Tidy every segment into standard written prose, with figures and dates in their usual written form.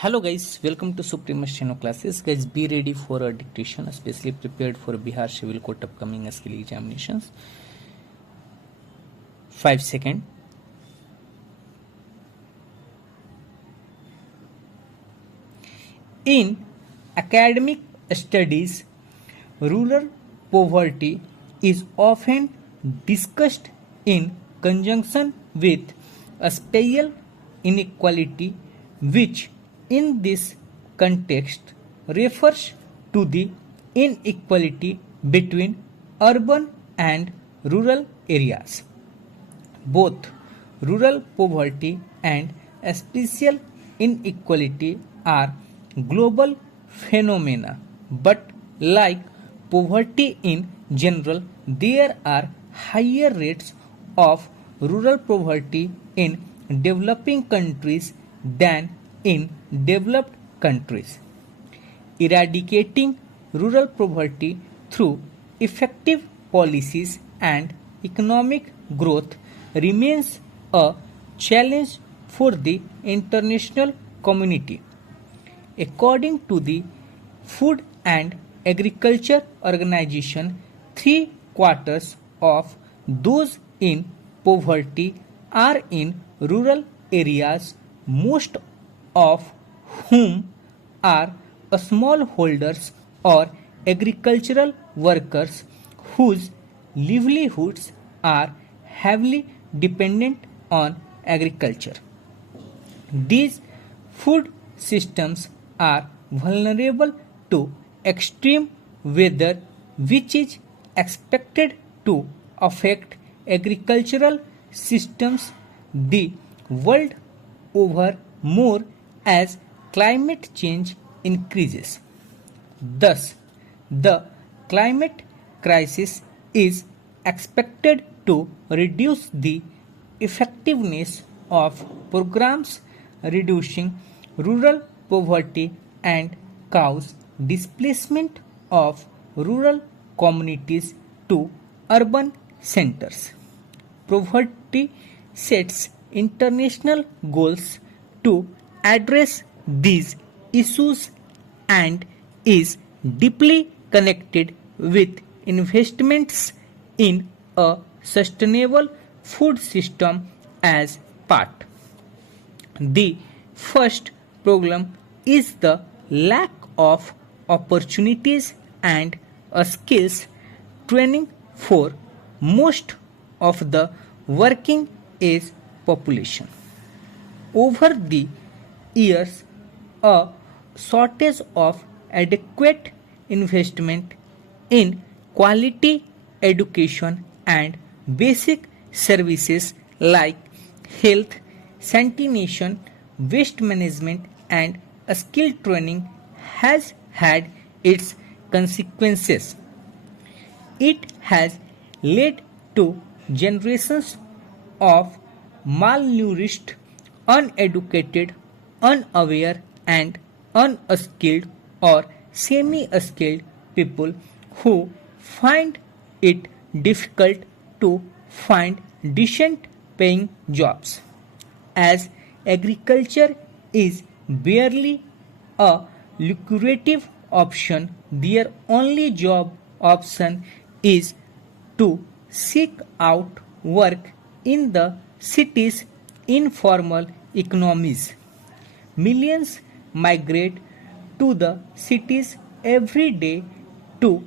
Hello guys, welcome to Supreme Steno classes. Guys, be ready for a dictation, especially prepared for Bihar Civil Court upcoming skill examinations. 5 seconds. In academic studies, rural poverty is often discussed in conjunction with spatial inequality, which in this context refers to the inequality between urban and rural areas. Both rural poverty and spatial inequality are global phenomena, but like poverty in general, there are higher rates of rural poverty in developing countries than in developed countries. Eradicating rural poverty through effective policies and economic growth remains a challenge for the international community. According to the Food and Agriculture Organization, three quarters of those in poverty are in rural areas, most of whom are smallholders or agricultural workers whose livelihoods are heavily dependent on agriculture. These food systems are vulnerable to extreme weather, which is expected to affect agricultural systems the world over more as climate change increases. Thus, the climate crisis is expected to reduce the effectiveness of programs reducing rural poverty and cause displacement of rural communities to urban centers. Poverty sets international goals to address these issues and is deeply connected with investments in a sustainable food system as part. The first problem is the lack of opportunities and skills training for most of the working age population. Over the years, a shortage of adequate investment in quality education and basic services like health, sanitation, waste management, and skill training has had its consequences. It has led to generations of malnourished, uneducated, unaware, and unskilled or semi skilled people who find it difficult to find decent paying jobs. As agriculture is barely a lucrative option, their only job option is to seek out work in the city's informal economies. Millions migrate to the cities every day to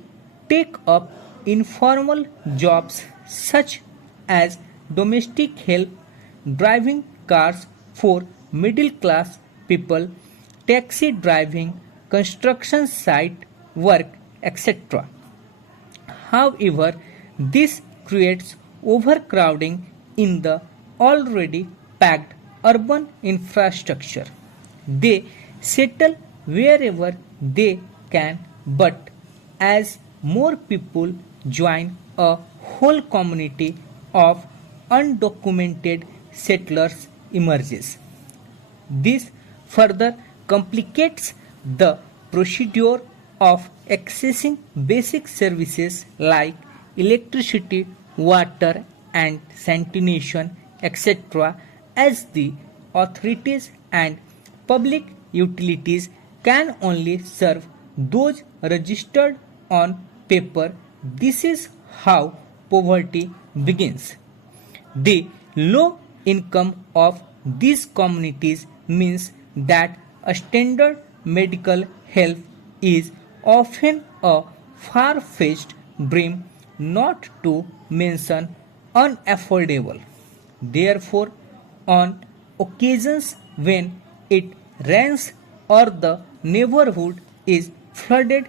take up informal jobs such as domestic help, driving cars for middle class people, taxi driving, construction site work, etc. However, this creates overcrowding in the already packed urban infrastructure. They settle wherever they can, but as more people join, a whole community of undocumented settlers emerges. This further complicates the procedure of accessing basic services like electricity, water, and sanitation, etc., as the authorities and public utilities can only serve those registered on paper. This is how poverty begins. The low income of these communities means that a standard medical health is often a far-fetched dream, not to mention unaffordable. Therefore, on occasions when it rains or the neighborhood is flooded,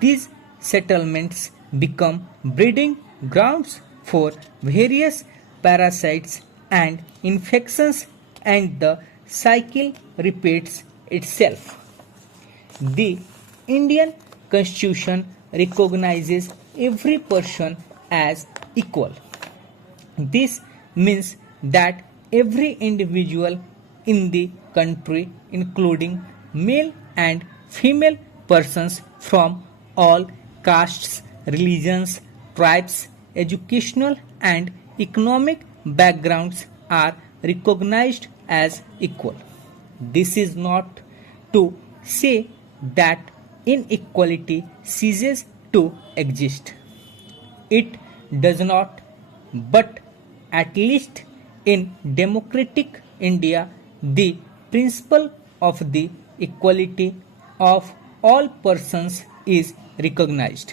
these settlements become breeding grounds for various parasites and infections, and the cycle repeats itself. The Indian Constitution recognizes every person as equal. This means that every individual in the country, including male and female persons from all castes, religions, tribes, educational and economic backgrounds, are recognized as equal. This is not to say that inequality ceases to exist. It does not, but at least in democratic India, the principle of the equality of all persons is recognized.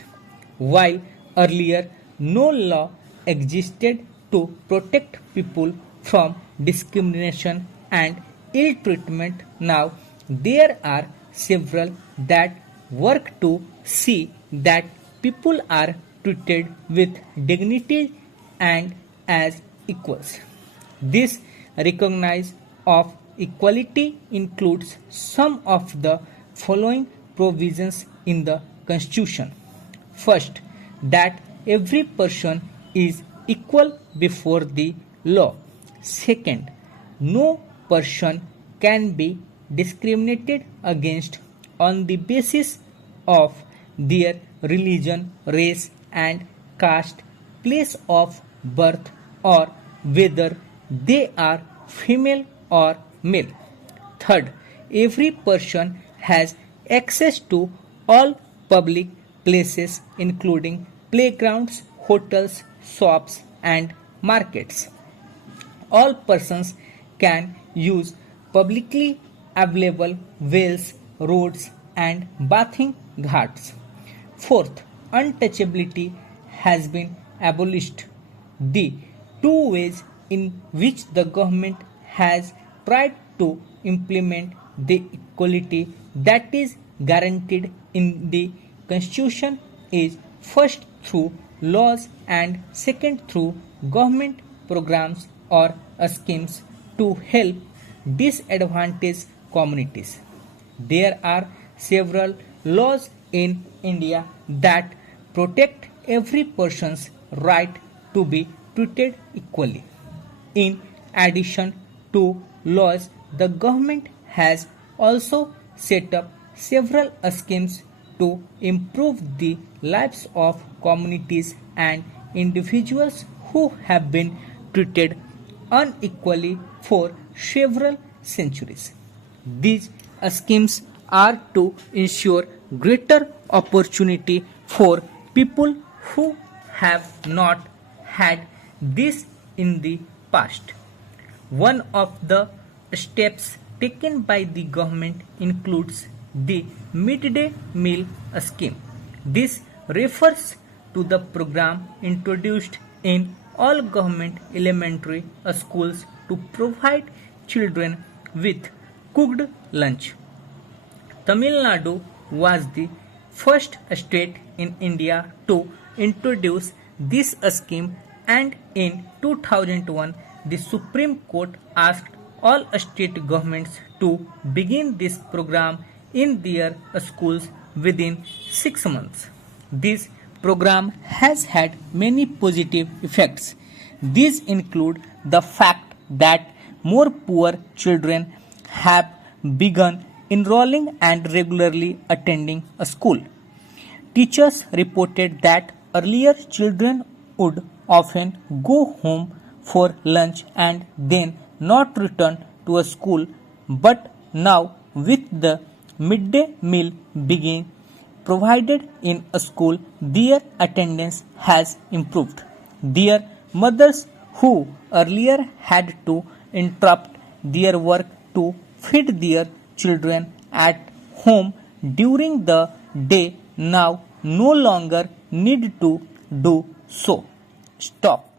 While earlier no law existed to protect people from discrimination and ill treatment, now there are several that work to see that people are treated with dignity and as equals. This recognition of equality includes some of the following provisions in the Constitution. First, that every person is equal before the law. Second, no person can be discriminated against on the basis of their religion, race and caste, place of birth, or whether they are female or male. Third, every person has access to all public places, including playgrounds, hotels, shops, and markets. All persons can use publicly available wells, roads, and bathing ghats. Fourth, untouchability has been abolished. The two ways in which the government has tried to implement the equality that is guaranteed in the Constitution is first through laws and second through government programs or schemes to help disadvantaged communities. There are several laws in India that protect every person's right to be treated equally. In addition to laws, the government has also set up several schemes to improve the lives of communities and individuals who have been treated unequally for several centuries. These schemes are to ensure greater opportunity for people who have not had this in the past. One of the steps taken by the government includes the midday meal scheme. This refers to the program introduced in all government elementary schools to provide children with cooked lunch. Tamil Nadu was the first state in India to introduce this scheme, and in 2001 the Supreme Court asked all state governments to begin this program in their schools within 6 months. This program has had many positive effects. These include the fact that more poor children have begun enrolling and regularly attending a school. Teachers reported that earlier children would often go home for lunch and then not return to a school, but now with the midday meal being provided in a school, their attendance has improved. Their mothers who earlier had to interrupt their work to feed their children at home during the day now no longer need to do so. Stop.